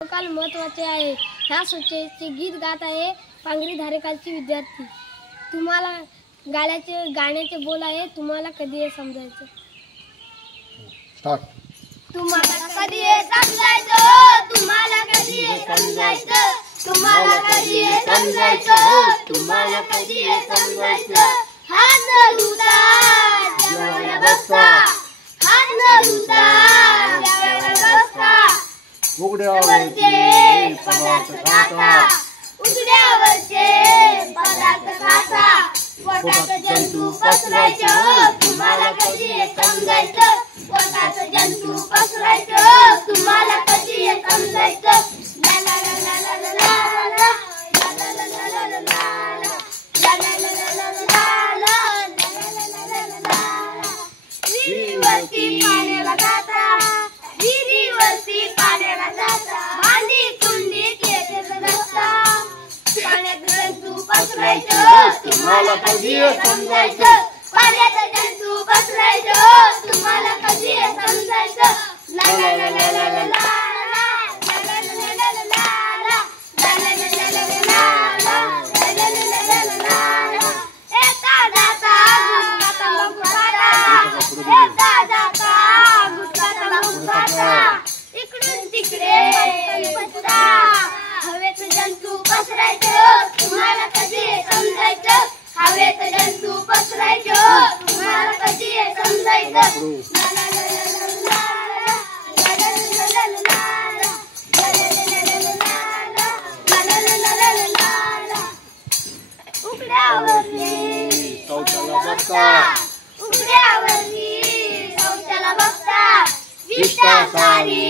काल महत्त्वाचे आहे। ह्या सूचनेचे गीत गात आहे पांगरी धारेकालची विद्यार्थी। तुम्हाला गाण्याचे बोल आहे, तुम्हाला कधी हे समजायचं? स्टार्ट। तुम्हाला कधी हे समजायचं, तुम्हाला कधी हे समजायचं, तुम्हाला कधी हे समजायचं, तुम्हाला कधी हे समजायचं। हात धुता जेवायला बसता, हात धुता जेवायला बसता, उघड्यावरचे पदार्थ खाता, उघड्यावरचे पदार्थ खाता, पोटात जंतू पसरायचं, तुम्हाला कधी हे समजायचं, पोटात जंतू पसरायचं, तुम्हाला कधी हे समजायचं। ला ला ला ला ला ला ला ला ला ला ला ला ला ला विहिरीवरती पाण्याला जाता, विहिरीवरती पाण्याला जाता, भांडी कुंडीत येते रस्ता, पाण्यात जंतू पसरायचं, तुम्हाला कधी हे समजायचं, पाण्यात जंतू पसरायचं, तुम्हाला कधी हे समजायचं। ला ला ला ला ला ला ला इकडून तिकडे हवेत जंतू पसरायचं, तुम्हाला कधी हे समजायचं, हवेत जंतू पसरायचं, तुम्हाला कधी हे समजायचं। उघड्यावरती शौचाला बघता, उघड्यावरती शौचाला बघता, विष्टाचारी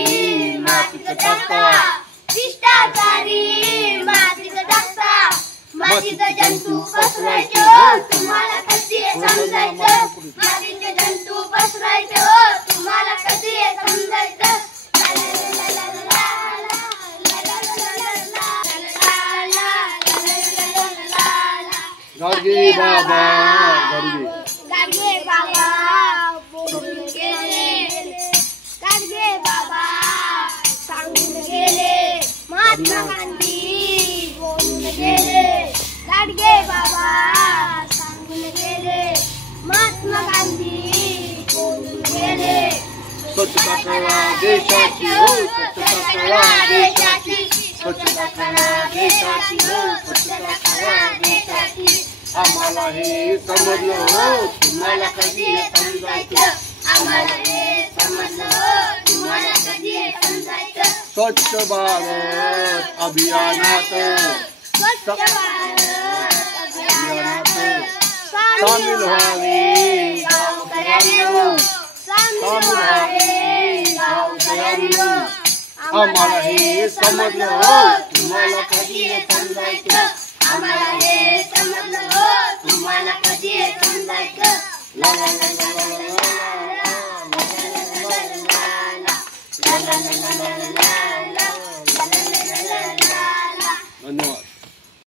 मातीचा टाकता, विष्टाचारी मातीचा टाकता, मातीचे जंतू पसरायचं, तुम्हाला कधी हे समजायचं, मातीचे जंतू पसरायचं, तुम्हाला कधी हे समजायचं। गाडगे बाबा गाडगे बाबा बोलून गेले, गाडगे बाबा सांगून गेले, महात्मा गांधी बोलून गेले, गाडगे बाबा सांगून गेले, महात्मा गांधी बोलून गेले। स्वच्छता करा देशाची हो, स्वच्छता करा देशाची, स्वच्छता करा देशाची हो, स्वच्छता करा देशाची। आम्हाला हे समजलं हो, तुम्हाला कधी हे समजायचं, आम्हाला हे समजलं, तुम्हाला कधी हे समजायचं। स्वच्छ भारत अभियानात, स्वच्छ भारत अभियानात सामील व्हावे गावकऱ्यांनो, सामील व्हावे गावकऱ्यांनो। आम्हाला हे समजलं हो, तुम्हाला कधी हे समजायचं, आम्हाला हे समजलं हो, तुम्हाला कधी हे समजायचं। ला ला ला ला ला ला